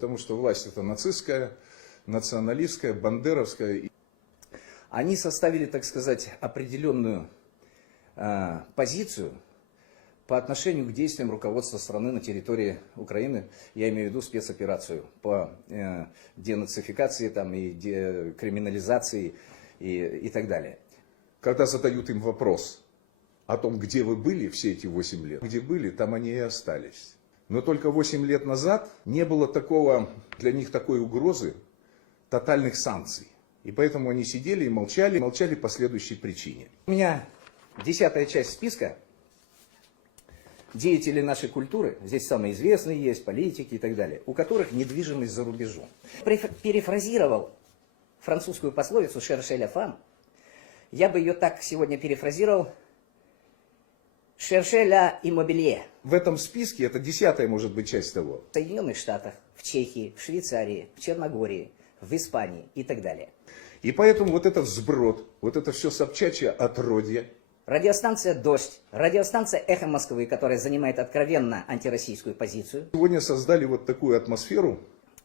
Потому что власть это нацистская, националистская, бандеровская. Они составили, так сказать, определенную позицию по отношению к действиям руководства страны на территории Украины. Я имею в виду спецоперацию по денацификации там, и декриминализации и так далее. Когда задают им вопрос о том, где вы были все эти 8 лет, где были, там они и остались. Но только 8 лет назад не было для них такой угрозы тотальных санкций. И поэтому они сидели и молчали по следующей причине. У меня 10-я часть списка деятелей нашей культуры, здесь самые известные есть, политики и так далее, у которых недвижимость за рубежом. Перефразировал французскую пословицу «cherchez la femme», я бы ее так сегодня перефразировал: «cherchez la immobilier». В этом списке, это 10-я может быть часть того. В Соединенных Штатах, в Чехии, в Швейцарии, в Черногории, в Испании и так далее. И поэтому вот этот сброд, вот это все собчачье отродье. Радиостанция «Дождь», радиостанция «Эхо Москвы», которая занимает откровенно антироссийскую позицию. Сегодня создали вот такую атмосферу,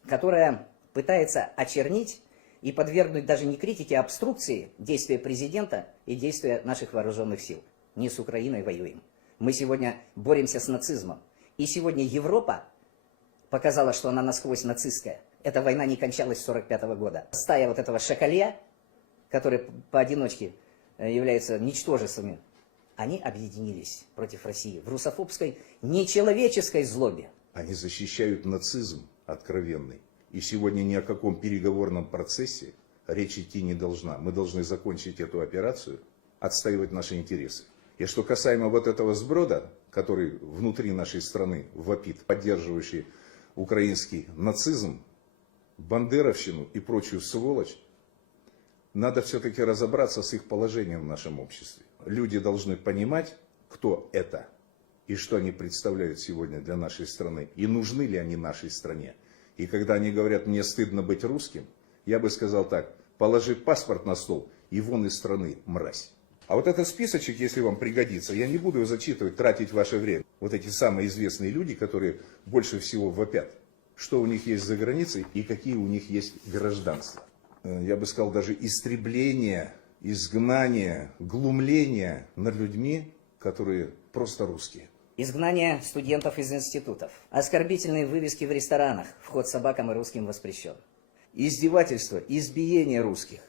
которая пытается очернить и подвергнуть даже не критике, а обструкции действия президента и действия наших вооруженных сил. Не с Украиной воюем. Мы сегодня боремся с нацизмом. И сегодня Европа показала, что она насквозь нацистская. Эта война не кончалась с 1945 года. Стая вот этого шакалья, который поодиночке являются ничтожествами, они объединились против России в русофобской, нечеловеческой злобе. Они защищают нацизм откровенный. И сегодня ни о каком переговорном процессе речь идти не должна. Мы должны закончить эту операцию, отстаивать наши интересы. И что касаемо вот этого сброда, который внутри нашей страны вопит, поддерживающий украинский нацизм, бандеровщину и прочую сволочь, надо все-таки разобраться с их положением в нашем обществе. Люди должны понимать, кто это и что они представляют сегодня для нашей страны, и нужны ли они нашей стране. И когда они говорят: мне стыдно быть русским, я бы сказал так: положи паспорт на стол и вон из страны, мразь. А вот этот списочек, если вам пригодится, я не буду его зачитывать, тратить ваше время. Вот эти самые известные люди, которые больше всего вопят, что у них есть за границей и какие у них есть гражданства. Я бы сказал, даже истребление, изгнание, глумление над людьми, которые просто русские. Изгнание студентов из институтов, оскорбительные вывески в ресторанах, вход собакам и русским воспрещен. Издевательство, избиение русских,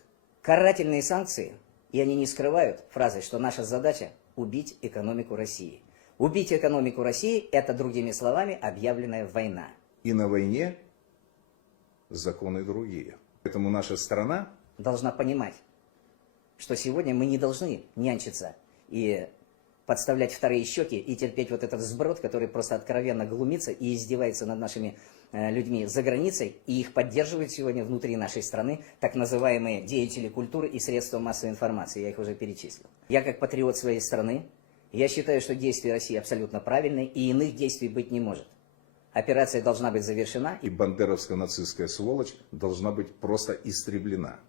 карательные санкции, и они не скрывают фразы, что наша задача – убить экономику России. Убить экономику России – это, другими словами, объявленная война. И на войне законы другие. Поэтому наша страна должна понимать, что сегодня мы не должны нянчиться и подставлять вторые щеки и терпеть вот этот сброд, который просто откровенно глумится и издевается над нашими людьми за границей, и их поддерживают сегодня внутри нашей страны так называемые деятели культуры и средства массовой информации. Я их уже перечислил. Я как патриот своей страны, я считаю, что действия России абсолютно правильные, и иных действий быть не может. Операция должна быть завершена. И бандеровско-нацистская сволочь должна быть просто истреблена.